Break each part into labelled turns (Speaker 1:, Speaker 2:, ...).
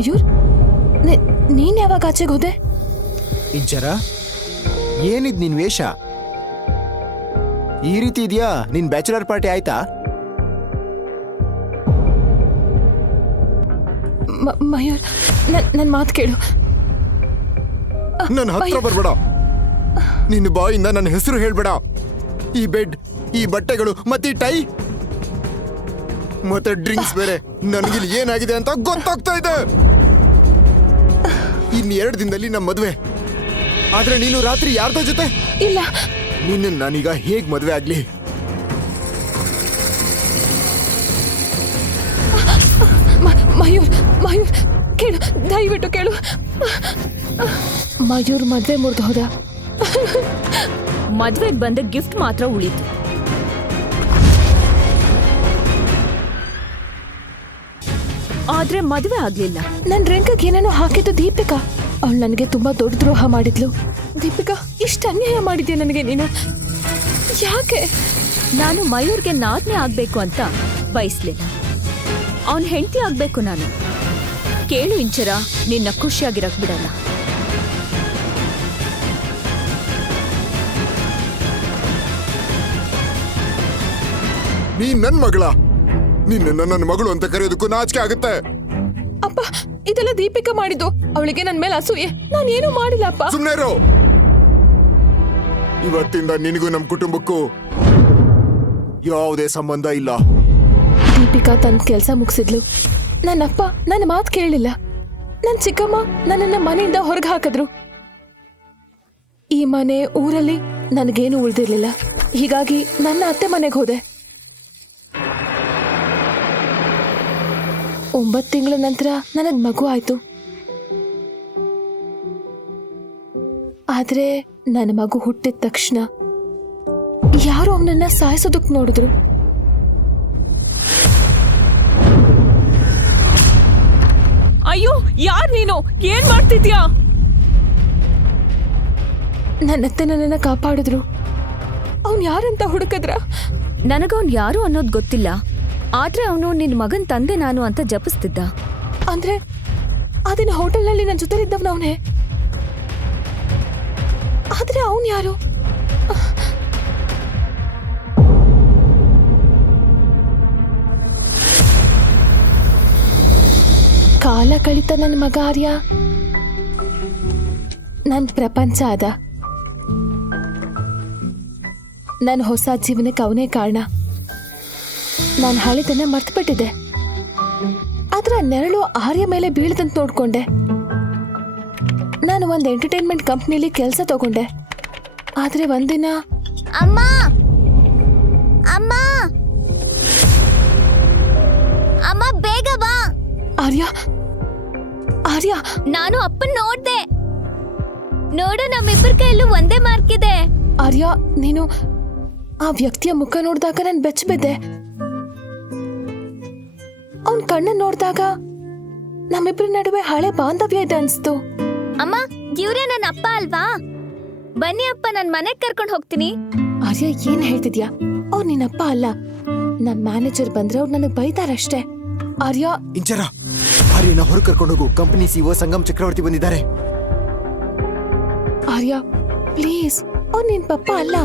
Speaker 1: ಮಯೂರ್ ನೀನ್ ಯಾವಾಗ ಆಚೆಗೆ ಹೋದೆ
Speaker 2: ಇಜ್ಜರ ಏನಿದ್ ನಿನ್ ವೇಷ ಈ ರೀತಿ ಇದೆಯಾ ನಿನ್ ಬ್ಯಾಚುಲರ್ ಪಾರ್ಟಿ ಆಯ್ತಾ
Speaker 1: ಮಯೂರ್ ನನ್ ಮಾತು ಕೇಳು
Speaker 3: ನನ್ನ ಹತ್ರ ಬರ್ಬೇಡ ನಿನ್ನ ಬಾಯಿಂದ ನನ್ನ ಹೆಸರು ಹೇಳ್ಬೇಡ ಈ ಬೆಡ್ ಈ ಬಟ್ಟೆಗಳು ಮತ್ತೆ ಈ ಟೈ ಮತ್ತೆ ಡ್ರಿಂಕ್ಸ್ ಬೇರೆ ನನಗಿಲ್ಲಿ ಏನಾಗಿದೆ ಅಂತ ಗೊತ್ತಾಗ್ತಾ ಇದೆ ಇನ್ ಎರಡು ದಿನದಲ್ಲಿ ನಮ್ಮ ಮದುವೆ ಆದ್ರೆ ನೀನು ರಾತ್ರಿ ಯಾರ್ದೋ ಜೊತೆ ಇಲ್ಲ ನಿನ್ನ ನಾನೀಗ ಹೇಗ್ ಮದುವೆ ಆಗ್ಲಿ
Speaker 1: ಮಯೂರ್ ಮಯೂರ್ ಕೇಳು ದಯವಿಟ್ಟು ಕೇಳು
Speaker 4: ಮಯೂರ್ ಮದ್ವೆ ಮುರಿದು ಹೋದ ಮದ್ವೆಗೆ ಬಂದ ಗಿಫ್ಟ್ ಮಾತ್ರ ಉಳಿತು
Speaker 1: ಆದ್ರೆ ಮದುವೆ ಆಗ್ಲಿಲ್ಲ ನನ್ ರಂಗಕ್ಕೆ ಏನೇನೋ ಹಾಕಿದ್ದು ದೀಪಿಕಾ ಅವಳು ನನಗೆ ತುಂಬಾ ದೊಡ್ಡ ದ್ರೋಹ ಮಾಡಿದ್ಲು ದೀಪಿಕಾ ಇಷ್ಟು ಅನ್ಯಾಯ ಮಾಡಿದ್ಯಾ ನನಗೆ ನೀನು ಯಾಕೆ
Speaker 4: ನಾನು ಮಯೂರ್ಗೆ ನಾದ್ನೆ ಆಗ್ಬೇಕು ಅಂತ ಬಯಸ್ಲಿಲ್ಲ ಅವನ್ ಹೆಂಡತಿ ಆಗ್ಬೇಕು ನಾನು ಕೇಳು ಇಂಚರ ನಿನ್ನ ಖುಷಿಯಾಗಿರಕ್ ಬಿಡಲ್ಲ
Speaker 3: ನೀ ನನ್ ಮಗಳ ನಿನ್ನ ನನ್ನ ಮಗಳು ಅಂತ ಕರೆಯೋದಕ್ಕೂ ನಾಚಿಕೆ ಆಗುತ್ತೆ
Speaker 1: ಅಪ್ಪ ಇದೆಲ್ಲ ದೀಪಿಕಾ ಮಾಡಿದ್ದು ಅವಳಿಗೆ ನನ್ ಮೇಲೆ ಅಸೂಯೆ ನಾನೇನು ಮಾಡಿಲ್ಲ ಅಪ್ಪ
Speaker 3: ಸುಮ್ಮನೆ ಇರೋ ಇವತ್ತಿಂದ ನಿನಗೂ ನಮ್ಮ ಕುಟುಂಬಕ್ಕೂ ಯಾವುದೇ ಸಂಬಂಧ ಇಲ್ಲ
Speaker 1: ದೀಪಿಕಾ ತನ್ನ ಕೆಲಸ ಮುಗಿಸಿದ್ಲು ಅಪ್ಪ ನನ್ನ ಮಾತು ಕೇಳಿಲ್ಲ ನನ್ನ ಚಿಕ್ಕಮ್ಮ ನನ್ನನ್ನ ಮನೆಯಿಂದ ಹೊರಗೆ ಹಾಕಿದ್ರು ಈ ಮನೆ ಊರಲ್ಲಿ ನನಗೇನು ಉಳಿದಿರ್ಲಿಲ್ಲ ಹೀಗಾಗಿ ನನ್ನ ಅತ್ತೆ ಮನೆಗೆ ಹೋದೆ ಒಂಬತ್ ತಿಂಗಳ ನಂತರ ನನಗ್ ಮಗು ಆಯ್ತು ಆದ್ರೆ ನನ್ನ ಮಗು ಹುಟ್ಟಿದ ತಕ್ಷಣ ಯಾರು ಅವನನ್ನ ಸಾಯಿಸೋದಕ್ ನೋಡಿದ್ರು
Speaker 4: ಅಯ್ಯೋ ಯಾರ್ ನೀನು ಏನ್ ಮಾಡ್ತಿದ್ಯಾ
Speaker 1: ಅತ್ತೆ ನನ್ನನ್ನ ಕಾಪಾಡಿದ್ರು ಅವ್ನ್ ಯಾರಂತ ಹುಡುಕದ್ರ
Speaker 4: ನನಗವ್ನ್ ಯಾರು ಅನ್ನೋದು ಗೊತ್ತಿಲ್ಲ ಆದ್ರೆ ಅವನು ನಿನ್ ಮಗನ್ ತಂದೆ ನಾನು ಅಂತ ಜಪಿಸ್ತಿದ್ದ
Speaker 1: ಅಂದ್ರೆ ಅದನ್ನ ಹೋಟೆಲ್ ಹೋಟೆಲ್ನಲ್ಲಿ ನನ್ನ ಜೊತೆ ಇದ್ದವನವನೇ ಅವನೇ ಆದ್ರೆ ಅವನ್ ಯಾರು ಕಾಲ ಕಳಿತ ನನ್ನ ಮಗ ಆರ್ಯ ನನ್ನ ಪ್ರಪಂಚ ಅದ ನನ್ನ ಹೊಸ ಜೀವನಕ್ಕೆ ಅವನೇ ಕಾರಣ ನಾನು ಹಳೆದನ್ನ ಮರ್ತು ಬಿಟ್ಟಿದ್ದೆ ಅದರ ನೆರಳು ಆರ್ಯ ಮೇಲೆ ಬೀಳದಂತ ನೋಡ್ಕೊಂಡೆ ನಾನು ಒಂದು ಎಂಟರ್ಟೈನ್ಮೆಂಟ್ ಕಂಪ್ನಿಲಿ ಕೆಲಸ ತಗೊಂಡೆ ಆದ್ರೆ ಒಂದಿನ
Speaker 5: ಅಮ್ಮ ಅಮ್ಮ ಅಮ್ಮ ಬೇಗ ಬಾ
Speaker 1: ಆರ್ಯ ಆರ್ಯ
Speaker 5: ನಾನು ಅಪ್ಪನ್ ನೋಡ್ದೆ ನೋಡು ನಮ್ಮಿಬ್ಬರ ಕೈಯಲ್ಲೂ ಒಂದೇ ಮಾರ್ಕ್ ಇದೆ
Speaker 1: ಆರ್ಯ ನೀನು ಆ ವ್ಯಕ್ತಿಯ ಮುಖ ನೋಡಿದಾಗ ನಾನು ಬೆಚ್ಚ ಬಿದ್ದೆ ಅವನ್ ಕಣ್ಣ ನೋಡಿದಾಗ ನಮ್ಮಿಬ್ರ ನಡುವೆ ಹಳೆ ಬಾಂಧವ್ಯ ಇದೆ ಅನ್ಸ್ತು
Speaker 5: ಅಮ್ಮ ಇವ್ರೇ ನನ್ನ ಅಪ್ಪ ಅಲ್ವಾ ಬನ್ನಿ ಅಪ್ಪ ನನ್ ಮನೆಗ್ ಕರ್ಕೊಂಡು ಹೋಗ್ತೀನಿ
Speaker 1: ಆರ್ಯ ಏನ್ ಹೇಳ್ತಿದ್ಯಾ ಅವ್ರು ನಿನ್ನಪ್ಪ ಅಲ್ಲ ನನ್ ಮ್ಯಾನೇಜರ್ ಬಂದ್ರೆ ಅವ್ರು ನನಗ್ ಬೈತಾರಷ್ಟೇ ಆರ್ಯ
Speaker 3: ಇಂಚರ ಆರ್ಯನ ಹೊರ ಕರ್ಕೊಂಡು ಹೋಗು company CEO e Sangam Chakravarthi ಬಂದಿದ್ದಾರೆ
Speaker 1: ಆರ್ಯ ಪ್ಲೀಸ್ ಅವ್ರು ನಿನ್ ಪಪ್ಪ ಅಲ್ಲ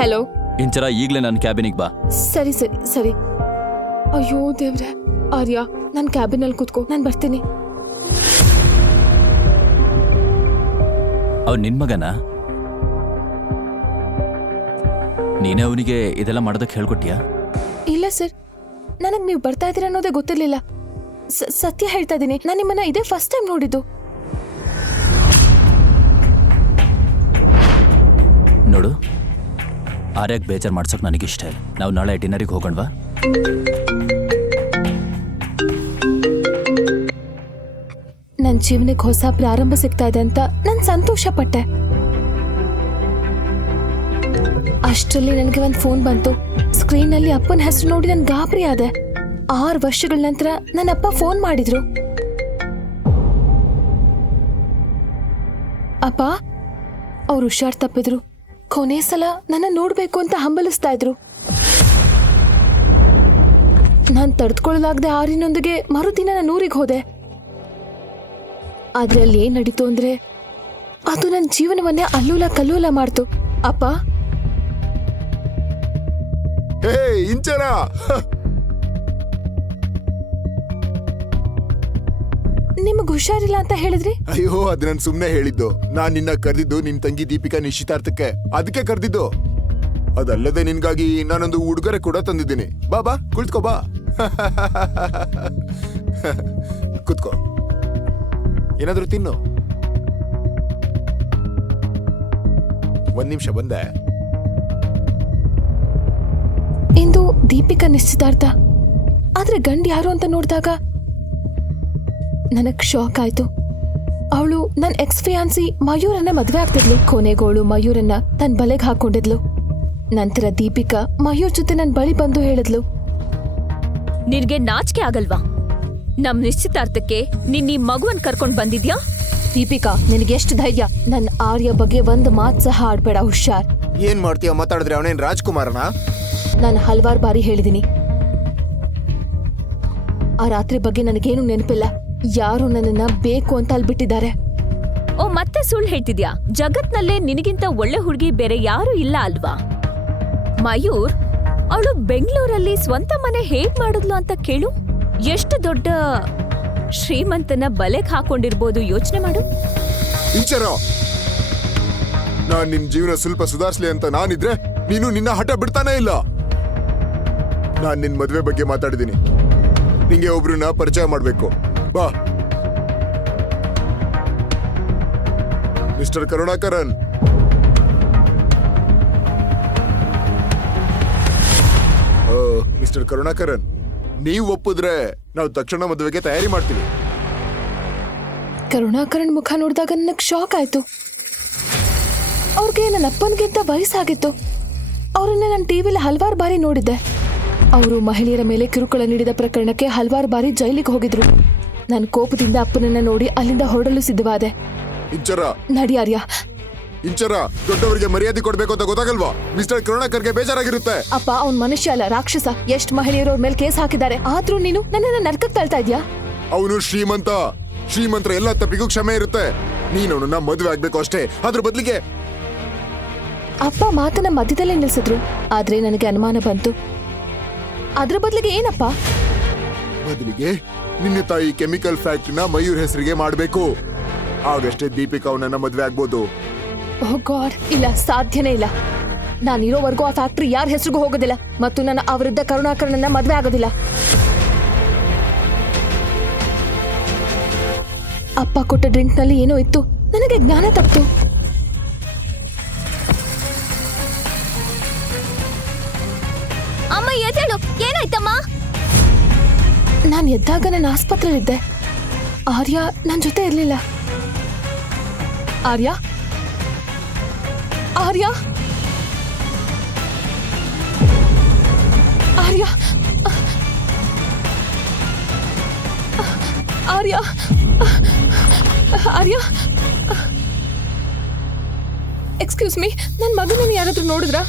Speaker 1: ಹಲೋ
Speaker 2: ಇಂಚರ ಈಗ್ಲೇ ನನ್ನ ಕ್ಯಾಬಿನಿಗೆ ಬಾ
Speaker 1: ಸರಿ ಸರಿ ಸರಿ ಅಯ್ಯೋ ದೇವ್ರೆ ಆರ್ಯ ನನ್ನ ಕ್ಯಾಬಿನಲ್ಲಿ ಕುತ್ಕೋ ನಾನು ಬರ್ತೀನಿ
Speaker 2: ಅವ್ನು ನಿನ್ ಮಗನ ನೀನೆ ಅವನಿಗೆ ಇದೆಲ್ಲ ಮಾಡೋದಕ್ಕೆ ಹೇಳ್ಕೊಟ್ಟಿಯಾ
Speaker 1: ಇಲ್ಲ ಸರ್ ನನಗೆ ನೀವು ಬರ್ತಾ ಇದ್ದೀರ ಅನ್ನೋದೇ ಗೊತ್ತಿರಲಿಲ್ಲ ಸತ್ಯ ಹೇಳ್ತಾ ಇದ್ದೀನಿ ನಾನು ನಿಮ್ಮನ್ನ ಇದೇ ಫಸ್ಟ್ ಟೈಮ್ ನೋಡಿದ್ದು
Speaker 2: ನೋಡು ಆರ್ಯಾಗ ಬೇಜಾರು ಮಾಡ್ಸೋಕೆ ನನಗಿಷ್ಟ ನಾವು ನಾಳೆ ಡಿನ್ನರಿಗೆ ಹೋಗೋಣವಾ
Speaker 1: ನನ್ನ ಜೀವನಕ್ಕೆ ಹೊಸ ಪ್ರಾರಂಭ ಸಿಗ್ತಾ ಇದೆ ಅಂತ ನಾನು ಸಂತೋಷ ಪಟ್ಟೆ ಅಷ್ಟರಲ್ಲಿ ನನಗೆ ಒಂದು ಫೋನ್ ಬಂತು ಸ್ಕ್ರೀನ್ ಸ್ಕ್ರೀನಲ್ಲಿ ಅಪ್ಪನ ಹೆಸರು ನೋಡಿ ನನ್ ಗಾಬರಿ ಆದೆ ಆರು ವರ್ಷಗಳ ನಂತರ ನನ್ನ ಅಪ್ಪ ಫೋನ್ ಮಾಡಿದ್ರು ಅಪ್ಪ ಅವ್ರು ಹುಷಾರ್ ತಪ್ಪಿದ್ರು ಕೊನೆ ಸಲ ನನ್ನ ನೋಡಬೇಕು ಅಂತ ಹಂಬಲಿಸ್ತಾ ಇದ್ರು ನಾನು ತಡ್ದುಕೊಳ್ಳಲಾಗದೆ ಆರಿನೊಂದಿಗೆ ಮರುದಿನ ನಾನು ಊರಿಗೆ ಹೋದೆ ಆದ್ರೆ ಅಲ್ಲಿ ಏನ್ ನಡೀತು ಅಂದ್ರೆ ಅದು ನನ್ನ ಜೀವನವನ್ನೇ ಅಲ್ಲೂಲ ಕಲ್ಲೂಲ ಮಾಡ್ತು ಅಪ್ಪ
Speaker 3: ಹೇ ಇಂಚನ
Speaker 1: ನಿಮಗ್ ಹುಷಾರಿಲ್ಲ ಅಂತ ಹೇಳಿದ್ರಿ
Speaker 3: ಅಯ್ಯೋ ಅದು ನನ್ ಸುಮ್ಮನೆ ಹೇಳಿದ್ದು ನಾನು ನಿನ್ನ ಕರೆದಿದ್ದು ನಿನ್ ತಂಗಿ ದೀಪಿಕಾ ನಿಶ್ಚಿತಾರ್ಥಕ್ಕೆ ಅದಕ್ಕೆ ಕರೆದಿದ್ದು ಅದಲ್ಲದೆ ನಿನ್ಗಾಗಿ ನಾನೊಂದು ಉಡುಗೊರೆ ಕೂಡ ತಂದಿದ್ದೀನಿ ಬಾ ಬಾ ಕುಳಿತುಕೋ ಬಾ ಕುತ್ಕೋ ಏನಾದರೂ ತಿನ್ನು ಒಂದ್ ನಿಮಿಷ ಬಂದೆ
Speaker 1: ಇಂದು ದೀಪಿಕಾ ನಿಶ್ಚಿತಾರ್ಥ ಆದ್ರೆ ಗಂಡ ಯಾರು ಅಂತ ನೋಡಿದಾಗ ನನಗ್ ಶಾಕ್ ಆಯ್ತು ಅವಳು ನನ್ನ ಎಕ್ಸ್ ಫಿಯಾನ್ಸಿ ಮಯೂರನ್ನ ಮದುವೆ ಆಗ್ತಿದ್ಲು ಕೊನೆಗೋಳು ಮಯೂರನ್ನ ತನ್ನ ಬಲೆಗೆ ಹಾಕೊಂಡಿದ್ಲು ನಂತರ ದೀಪಿಕಾ ಮಯೂರ್ ಜೊತೆ ನನ್ನ ಬಳಿ ಬಂದು ಹೇಳಿದ್ಲು
Speaker 4: ನಿನ್ಗೆ ನಾಚಿಕೆ ಆಗಲ್ವಾ ನಮ್ ನಿಶ್ಚಿತಾರ್ಥಕ್ಕೆ ನಿನ್ನ ಮಗುವನ್ ಕರ್ಕೊಂಡ್ ಬಂದಿದ್ಯಾ
Speaker 1: ದೀಪಿಕಾ ನಿನಗೆ ಎಷ್ಟು ಧೈರ್ಯ ನನ್ನ ಆರ್ಯ ಬಗ್ಗೆ ಒಂದ್ ಮಾತ್ ಸಹ ಆಡ್ಬೇಡ ಹುಷಾರ್
Speaker 3: ಏನ್ ಮಾಡ್ತೀಯ ಮಾತಾಡಿದ್ರೆ ಅವನೇನ್ ರಾಜ್ಕುಮಾರನ
Speaker 1: ನಾನು ಹಲವಾರು ಬಾರಿ ಹೇಳಿದೀನಿ ಆ ರಾತ್ರಿ ಬಗ್ಗೆ ನನಗೇನು ನೆನಪಿಲ್ಲ ಯಾರು ನನ್ನನ್ನ ಬೇಕು ಅಂತ ಅಲ್ಲಿ ಬಿಟ್ಟಿದ್ದಾರೆ
Speaker 4: ಓ ಮತ್ತೆ ಸುಳ್ಳು ಹೇಳ್ತಿದ್ಯಾ ಜಗತ್ನಲ್ಲೇ ನಿನಗಿಂತ ಒಳ್ಳೆ ಹುಡುಗಿ ಬೇರೆ ಯಾರು ಇಲ್ಲ ಅಲ್ವಾ ಮಯೂರ್ ಅವಳು ಬೆಂಗಳೂರಲ್ಲಿ ಸ್ವಂತ ಮನೆ ಹೇಗ್ ಮಾಡಿದ್ಲು ಅಂತ ಕೇಳು ಎಷ್ಟು ದೊಡ್ಡ ಶ್ರೀಮಂತನ ಬಲೆಗೆ ಹಾಕೊಂಡಿರ್ಬೋದು ಯೋಚನೆ ಮಾಡು
Speaker 3: ನಾನ್ ನಿಮ್ ಜೀವನ ಸ್ವಲ್ಪ ಸುಧಾರಿಸ್ಲಿ ಅಂತ ನಾನಿದ್ರೆ ನೀನು ನಿನ್ನ ಹಠ ಬಿಡ್ತಾನೆ ಇಲ್ಲ ನಾನ್ ನಿನ್ ಮದ್ವೆ ಬಗ್ಗೆ ಮಾತಾಡಿದ್ದೀನಿ ನಿಂಗೆ ಒಬ್ರನ್ನ ಪರಿಚಯ ಮಾಡಬೇಕು ಬಾ mister Karunakaran oh mister Karunakaran ನೀವು ಒಪ್ಪಿದ್ರೆ ನಾವು ತಕ್ಷಣ ಮದುವೆಗೆ ತಯಾರಿ ಮಾಡ್ತೀವಿ
Speaker 1: ಕರುಣಾಕರಣ್ ಮುಖ ನೋಡಿದಾಗ ನನಗೆ ಶಾಕ್ ಆಯ್ತು ಅವ್ರಿಗೆ ನನ್ನ ಅಪ್ಪನಿಗಿಂತ ವಯಸ್ಸಾಗಿತ್ತು ಅವರನ್ನ ನಾನು ಟಿವಿಲಿ ಹಲವಾರು ಬಾರಿ ನೋಡಿದ್ದೆ ಅವರು ಮಹಿಳೆಯರ ಮೇಲೆ ಕಿರುಕುಳ ನೀಡಿದ ಪ್ರಕರಣಕ್ಕೆ ಹಲವಾರು ಬಾರಿ ಜೈಲಿಗೆ ಹೋಗಿದ್ರು ನನ್ನ ಕೋಪದಿಂದ ಅಪ್ಪನನ್ನ ನೋಡಿ ಅಲ್ಲಿಂದ ಹೊರಡಲು ಸಿದ್ಧವಾದೆ ನಡಿ ಆರ್ಯ
Speaker 3: ಇಂಚರ ದೊಡ್ಡವರಿಗೆ ಮರ್ಯಾದೆ ಕೊಡ್ಬೇಕು ಅಂತ ಗೊತ್ತಾಗಲ್ವಾ ಮಿಸ್ಟರ್ ಕರುಣಾಕರ್ಗೆ ಬೇಜಾರಾಗಿರುತ್ತೆ
Speaker 1: ಅಪ್ಪ ಅವ್ನ್ ಮನುಷ್ಯ ಅಲ್ಲ ರಾಕ್ಷಸ ಎಷ್ಟ್ ಮಹಿಳೆಯರ ಮೇಲೆ ಕೇಸ್ ಹಾಕಿದ್ದಾರೆ ಆದ್ರೂ ನೀನು ನನ್ನನ್ನ ನರ್ಕಕ್ ತಳ್ತಾ ಇದ್ಯಾ
Speaker 3: ಅವನು ಶ್ರೀಮಂತ ಶ್ರೀಮಂತರ ಎಲ್ಲ ತಪ್ಪಿಗೂ ಕ್ಷಮೆ ಇರುತ್ತೆ ನೀನು ಅವನನ್ನ ಮದುವೆ ಆಗ್ಬೇಕು ಅಷ್ಟೇ ಅದ್ರ ಬದಲಿಗೆ
Speaker 1: ಅಪ್ಪ ಮಾತನ್ನ ಮಧ್ಯದಲ್ಲೇ ನಿಲ್ಸಿದ್ರು ಆದ್ರೆ ನನಗೆ ಅನುಮಾನ ಬಂತು ಅದ್ರ ಬದಲಿಗೆ ಏನಪ್ಪ
Speaker 3: ಬದಲಿಗೆ ನಿನ್ನ ತಾಯಿ ಕೆಮಿಕಲ್ ಫ್ಯಾಕ್ಟ್ರಿನ ಮಯೂರ್ ಹೆಸರಿಗೆ ಮಾಡಬೇಕು ಆಗಷ್ಟೇ ದೀಪಿಕಾ ಅವನನ್ನ ಮದುವೆ ಆಗ್ಬೋದು
Speaker 1: ಇಲ್ಲ ಸಾಧ್ಯನೇ ಇಲ್ಲ ನಾನಿರೋವರೆಗೂ ಆ ಫ್ಯಾಕ್ಟ್ರಿ ಯಾರ ಹೆಸರಿಗೂ ಹೋಗೋದಿಲ್ಲ ಮತ್ತು ನನ್ನ ಅವರಿದ್ದ ಕರುಣಾಕರನನ್ನ ಮದುವೆ ಆಗೋದಿಲ್ಲ ಅಪ್ಪ ಕೊಟ್ಟ ಡ್ರಿಂಕ್ನಲ್ಲಿ ಏನೋ ಇತ್ತು ನನಗೆ ಜ್ಞಾನ ತಪ್ಪಿತು
Speaker 5: ಅಮ್ಮ ಎದ್ದೇಳು ಏನಾಯ್ತಮ್ಮ
Speaker 1: ನಾನು ಎದ್ದಾಗ ನಾನು ಆಸ್ಪತ್ರೆಯಲ್ಲಿದ್ದೆ ಆರ್ಯ ನನ್ನ ಜೊತೆ ಇರಲಿಲ್ಲ ಆರ್ಯ ಆರ್ಯ ಆರ್ಯ ಆರ್ಯ ಆರ್ಯ ಎಕ್ಸ್ಕ್ಯೂಸ್ ಮೀ ನನ್ನ ಮಗನನ್ನು ಯಾರಾದರೂ ನೋಡಿದ್ರಾ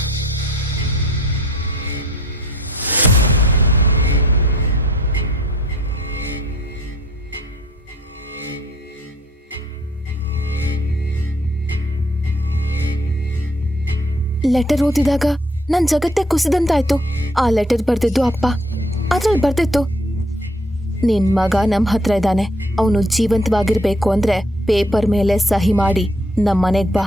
Speaker 1: ಲೆಟರ್ ಓದಿದಾಗ ನನ್ನ ಜಗತ್ತೇ ಕುಸಿದಂತಾಯ್ತು ಆ ಲೆಟರ್ ಬರ್ದಿದ್ದು ಅಪ್ಪ ಅದ್ರಲ್ಲಿ ಬರ್ದಿತ್ತು ನಿನ್ ಮಗ ನಮ್ಮ ಹತ್ರ ಇದ್ದಾನೆ ಅವನು ಜೀವಂತವಾಗಿರ್ಬೇಕು ಅಂದ್ರೆ ಪೇಪರ್ ಮೇಲೆ ಸಹಿ ಮಾಡಿ ನಮ್ಮ ಬಾ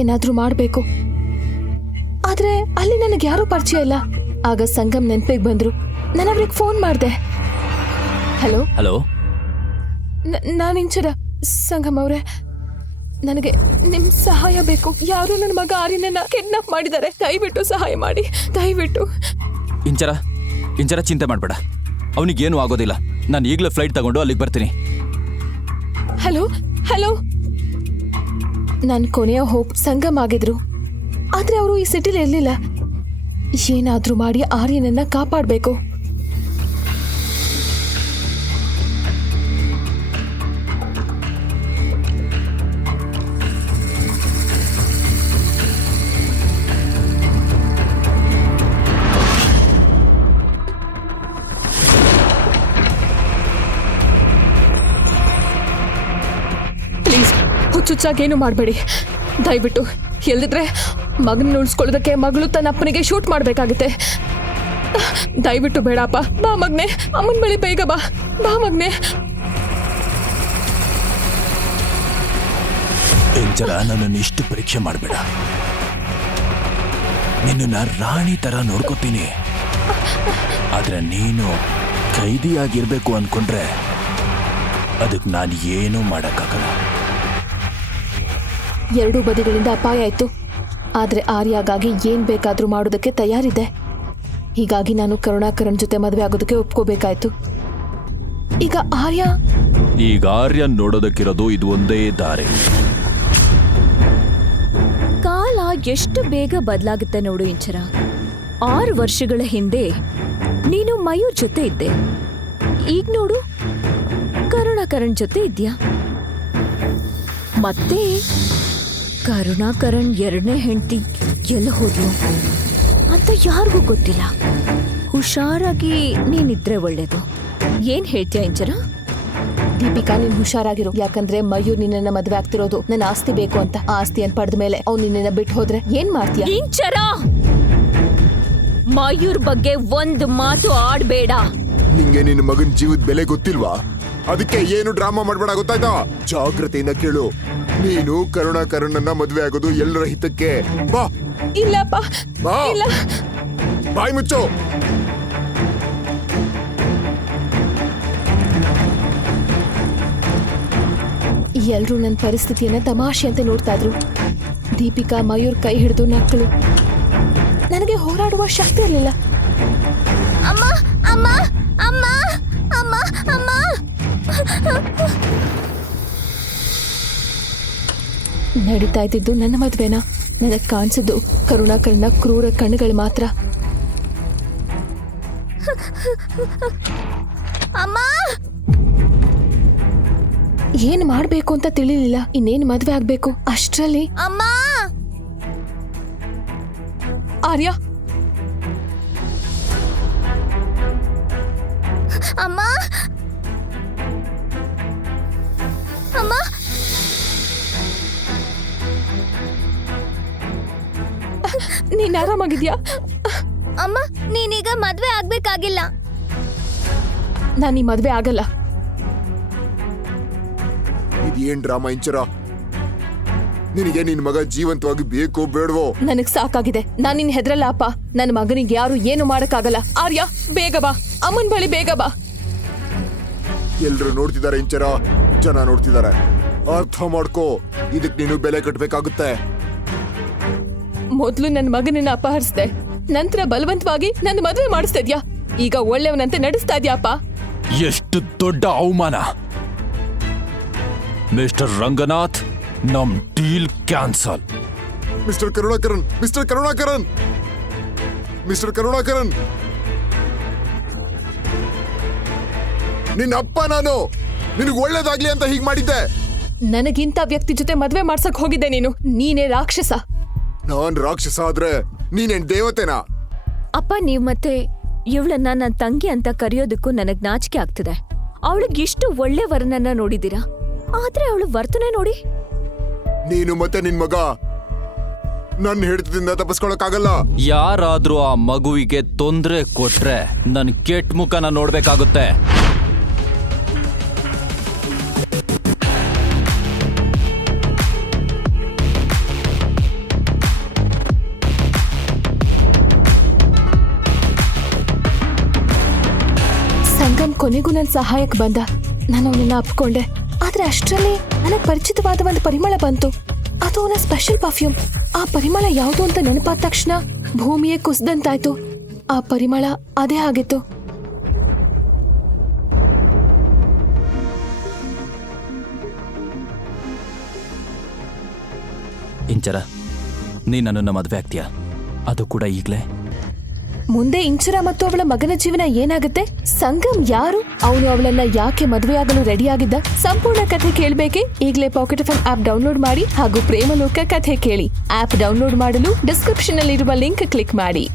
Speaker 1: ಏನಾದರೂ ಮಾಡಬೇಕು ಆದರೆ ಅಲ್ಲಿ ನನಗೆ ಯಾರೂ ಪರಿಚಯ ಇಲ್ಲ ಆಗ ಸಂಗಮ್ ನೆನಪಿಗೆ ಬಂದರು ನಾನು ಅವ್ರಿಗೆ ಫೋನ್ ಮಾಡಿದೆ ಹಲೋ ಹಲೋ ನಾನು ಇಂಚರ ಸಂಗಮ್ ಅವರೇ ನನಗೆ ನಿಮ್ಮ ಸಹಾಯ ಬೇಕು ಯಾರು ನನ್ನ ಮಗ ಆರಿನನ್ನ ಕಿಡ್ನಾಪ್ ಮಾಡಿದ್ದಾರೆ ದಯವಿಟ್ಟು ಸಹಾಯ ಮಾಡಿ ದಯವಿಟ್ಟು
Speaker 2: ಇಂಚರ ಇಂಚರ ಚಿಂತೆ ಮಾಡಬೇಡ ಅವನಿಗೇನು ಆಗೋದಿಲ್ಲ ನಾನು ಈಗಲೇ ಫ್ಲೈಟ್ ತಗೊಂಡು ಅಲ್ಲಿಗೆ ಬರ್ತೀನಿ
Speaker 1: ಹಲೋ ಹಲೋ ನನ್ನ ಕೊನೆಯ ಹೋಪ್ ಸಂಗಮ್ ಆಗಿದ್ರು ಆದರೆ ಅವರು ಈ ಸಿಟಿಲಿ ಇರಲಿಲ್ಲ ಏನಾದರೂ ಮಾಡಿ ಆರ್ಯನನ್ನ ಕಾಪಾಡಬೇಕು ಏನು ಮಾಡಬೇಡಿ ದಯವಿಟ್ಟು ಎಲ್ಲಿದ್ರೆ ಮಗನ ಉಳಿಸ್ಕೊಳ್ಳೋದಕ್ಕೆ ಮಗಳು ತನ್ನ ಅಪ್ಪನಿಗೆ ಶೂಟ್ ಮಾಡಬೇಕಾಗುತ್ತೆ ದಯವಿಟ್ಟು ಬೇಡಪ್ಪ ಬಾ ಮಗ್ನೆ ಅಮ್ಮನ ಬಳಿ ಬೇಗ ಬಾ ಬಾ ಮಗ್ನೆ
Speaker 6: ಎಂಜಲ ನನ್ನನ್ನು ಇಷ್ಟು ಪರೀಕ್ಷೆ ಮಾಡಬೇಡ ನಿನ್ನ ರಾಣಿ ತರ ನೋಡ್ಕೋತೀನಿ ಆದ್ರೆ ನೀನು ಖೈದಿಯಾಗಿರ್ಬೇಕು ಅನ್ಕೊಂಡ್ರೆ ಅದಕ್ಕೆ ನಾನು ಏನೂ ಮಾಡೋಕ್ಕಾಗಲ್ಲ
Speaker 1: ಎರಡೂ ಬದಿಗಳಿಂದ ಅಪಾಯ ಆಯಿತು ಆದರೆ ಆರ್ಯಾಗಾಗಿ ಏನು ಬೇಕಾದರೂ ಮಾಡೋದಕ್ಕೆ ತಯಾರಿದೆ ಹೀಗಾಗಿ ನಾನು ಕರುಣಾಕರನ್ ಜೊತೆ ಮದುವೆ ಆಗೋದಕ್ಕೆ ಒಪ್ಕೋಬೇಕಾಯ್ತು ಈಗ ಆರ್ಯ
Speaker 7: ಈಗ ಆರ್ಯ ನೋಡೋದಕ್ಕಿರೋದು ಇದು ಒಂದೇ ದಾರಿ
Speaker 4: ಕಾಲ ಎಷ್ಟು ಬೇಗ ಬದಲಾಗುತ್ತೆ ನೋಡು ಇಂಚರ ಆರು ವರ್ಷಗಳ ಹಿಂದೆ ನೀನು ಮಯೂರ್ ಜೊತೆ ಇದ್ದೆ ಈಗ ನೋಡು ಕರುಣಾಕರಣ್ ಜೊತೆ ಇದ್ಯಾ ಮತ್ತೆ ಕರುಣಾಕರಣ್ ಎರಡನೇ ಹೆಂಡತಿ ಎಲ್ಲ ಹೋದ್ಲು ಅಂತ ಯಾರಿಗೂ ಗೊತ್ತಿಲ್ಲ ಹುಷಾರಾಗಿ ನೀನಿದ್ರೆ ಒಳ್ಳೇದು ಏನ್ ಹೇಳ್ತೀಯ ಇಂಚರ
Speaker 1: ದೀಪಿಕಾ ನೀನ್ ಹುಷಾರಾಗಿರು ಯಾಕಂದ್ರೆ ಮಯೂರ್ ನಿನ್ನ ಮದ್ವೆ ಆಗ್ತಿರೋದು ನನ್ನ ಆಸ್ತಿ ಬೇಕು ಅಂತ ಆಸ್ತಿ ಆಸ್ತಿಯನ್ನು ಪಡೆದ ಮೇಲೆ ಅವ್ನು ನಿನ್ನ ಬಿಟ್ಟು ಹೋದ್ರೆ ಏನ್ ಮಾಡ್ತೀಯ
Speaker 4: ಇಂಚರ ಮಯೂರ್ ಬಗ್ಗೆ ಒಂದ್ ಮಾತು ಆಡ್ಬೇಡ
Speaker 3: ನಿಂಗೆ ನಿನ್ನ ಮಗನ ಜೀವದ ಬೆಲೆ ಗೊತ್ತಿಲ್ವಾ ಅದಕ್ಕೆ ಏನು ಡ್ರಾಮಾ ಮಾಡ್ಬೇಡ ಗೊತ್ತಾಯ್ತಾ ಜಾಗ್ರತೆಯಿಂದ ಕೇಳು ನೀನು ಕರುಣಾಕರ್ಣನ್ನ ಮದುವೆ ಆಗೋದು ಎಲ್ಲರ ಹಿತಕ್ಕೆ ಬಾ ಇಲ್ಲಪ್ಪ ಬಾ ಇಲ್ಲ ಬಾಯಿ ಮುಚ್ಚು
Speaker 1: ಎಲ್ರು ನನ್ನ ಪರಿಸ್ಥಿತಿಯನ್ನ ತಮಾಷೆ ಅಂತ ನೋಡ್ತಾ ಇದ್ರು ದೀಪಿಕಾ ಮಯೂರ್ ಕೈ ಹಿಡಿದು ನಕ್ಕಳು ನನಗೆ ಹೋರಾಡುವ ಶಕ್ತಿ ಇರಲಿಲ್ಲ
Speaker 5: ಅಮ್ಮ ಅಮ್ಮ ಅಮ್ಮ ಅಮ್ಮ ಅಮ್ಮ
Speaker 1: ನಡೀತಾ ಇದ್ದಿದ್ದು ನನ್ನ ಮದುವೆನ ನನಗೆ ಕಾಣಿಸಿದ್ದು ಕರುಣಾಕರಣ ಕ್ರೂರ ಕಣ್ಣುಗಳು ಮಾತ್ರ ಅಮ್ಮ ಏನ್ ಮಾಡ್ಬೇಕು ಅಂತ ತಿಳಿಲಿಲ್ಲ ಇನ್ನೇನ್ ಮದ್ವೆ ಆಗ್ಬೇಕು ಅಷ್ಟ್ರಲ್ಲಿ ಅಮ್ಮ ಆರ್ಯ ಅಮ್ಮ ನೀನ್ ಆರಾಮಾಗಿದ್ಯಾ
Speaker 5: ಅಮ್ಮ ನೀನೀಗ ಮದ್ವೆ ಆಗ್ಬೇಕಾಗಿಲ್ಲ
Speaker 1: ನಾನು ಈ ಮದ್ವೆ ಆಗಲ್ಲ
Speaker 3: ಇದೇನ್ ಡ್ರಾಮಾ ಇಂಚರ ನಿನಗೆ ನಿನ್ ಮಗ ಜೀವಂತವಾಗಿ ಬೇಕೋ ಬೇಡವೋ
Speaker 1: ನನಗ್ ಸಾಕಾಗಿದೆ ನಾನ್ ನಿನ್ ಹೆದ್ರಲ್ಲ ಅಪ್ಪ ನನ್ನ ಮಗನಿಗೆ ಯಾರು ಏನು ಮಾಡಕ್ಕಾಗಲ್ಲ ಆರ್ಯ ಬೇಗ ಬಾ ಅಮ್ಮನ್ ಬಳಿ ಬೇಗ ಬಾ
Speaker 3: ಎಲ್ರು ನೋಡ್ತಿದಾರೆ ಇಂಚರ ಜನ ನೋಡ್ತಿದಾರೆ ಅರ್ಥ ಮಾಡ್ಕೋ ಇದಕ್ಕೆ ನೀನು ಬೆಲೆ ಕಟ್ಟಬೇಕಾಗುತ್ತೆ
Speaker 1: ಮೊದಲು ನನ್ನ ಮಗನನ್ನ ಅಪಹರಿಸ್ದೆ ನಂತರ ಬಲವಂತವಾಗಿ ನನ್ನ ಮದುವೆ ಮಾಡಿಸ್ತಾ ಇದ್ಯಾ ಈಗ ಒಳ್ಳೆಯವನಂತೆ ನಡೆಸ್ತಾ ಇದ್ಯಾಪ
Speaker 7: ಎಷ್ಟು ದೊಡ್ಡ ಅವಮಾನ ಮಿಸ್ಟರ್ ರಂಗನಾಥ್ ನಮ್ deal cancel
Speaker 3: mister Karunakaran mister Karunakaran mister Karunakaran ನಿನ್ನ ಅಪ್ಪ ನಾನು ನಿನಗೆ ಒಳ್ಳೇದಾಗ್ಲಿ ಅಂತ ಹೀಗೆ ಮಾಡಿದ್ದೆ
Speaker 1: ನನಗಿಂತ ವ್ಯಕ್ತಿ ಜೊತೆ ಮದ್ವೆ ಮಾಡ್ಸಕ್ ಹೋಗಿದ್ದೆ ನೀನು ನೀನೇ ರಾಕ್ಷಸ
Speaker 3: ನಾನ್ ರಾಕ್ಷಸ ಆದ್ರೆ ನೀನೇನ್ ದೇವತೆನಾ
Speaker 4: ಅಪ್ಪ ನೀವ್ ಮತ್ತೆ ಇವಳನ್ನ ನನ್ನ ತಂಗಿ ಅಂತ ಕರೆಯೋದಕ್ಕೂ ನನಗ್ ನಾಚಿಕೆ ಆಗ್ತದೆ ಅವಳಿಗೆ ಇಷ್ಟು ಒಳ್ಳೆ ವರನನ್ನ ನೋಡಿದೀರಾ ಆದ್ರೆ ಅವಳು ವರ್ತನೆ ನೋಡಿ
Speaker 3: ನೀನು ಮತ್ತೆ ನಿನ್ ಮಗ ನನ್ನ ಹಿಡಿತದಿಂದ ಆಗಲ್ಲ
Speaker 7: ಯಾರಾದ್ರೂ ಆ ಮಗುವಿಗೆ ತೊಂದ್ರೆ ಕೊಟ್ರೆ ನನ್ ಕೆಟ್ಟ ಮುಖನ ನೋಡ್ಬೇಕಾಗುತ್ತೆ
Speaker 1: ಕೊನೆಗೂ ನನ್ನ ಸಹಾಯಕ್ಕೆ ಬಂದ ನಾನು ಅವನನ್ನ ಅಪ್ಕೊಂಡೆ ಆದ್ರೆ ಅಷ್ಟರಲ್ಲಿ ನನಗೆ ಪರಿಚಿತವಾದ ಒಂದು ಪರಿಮಳ ಬಂತು ಅದು ಅವನ ಸ್ಪೆಷಲ್ ಪರ್ಫ್ಯೂಮ್ ಆ ಪರಿಮಳ ಯಾವುದು ಅಂತ ನೆನಪಾದ ತಕ್ಷಣ ಭೂಮಿಯೇ ಕುಸಿದಂತಾಯ್ತು ಆ ಪರಿಮಳ ಅದೇ ಆಗಿತ್ತು
Speaker 2: ಇಂಚರ ನೀ ನನ್ನ ಮದುವೆ ಆಗ್ತೀಯಾ ಅದು ಕೂಡ ಈಗಲೇ
Speaker 4: ಮುಂದೆ ಇಂಚರ ಮತ್ತು ಅವಳ ಮಗನ ಜೀವನ ಏನಾಗುತ್ತೆ ಸಂಗಮ್ ಯಾರು ಅವನು ಅವಳನ್ನ ಯಾಕೆ ಮದುವೆಯಾಗಲು ಆಗಿದ್ದ ಸಂಪೂರ್ಣ ಕಥೆ ಕೇಳಬೇಕೆ ಈಗಲೇ ಪಾಕೆಟ್ ಫನ್ ಆಪ್ ಡೌನ್ಲೋಡ್ ಮಾಡಿ ಹಾಗೂ ಪ್ರೇಮಲೋಕ ಕಥೆ ಕೇಳಿ ಆಪ್ ಡೌನ್ಲೋಡ್ ಮಾಡಲು ಡಿಸ್ಕ್ರಿಪ್ಷನ್ ನಲ್ಲಿರುವ ಲಿಂಕ್ ಕ್ಲಿಕ್ ಮಾಡಿ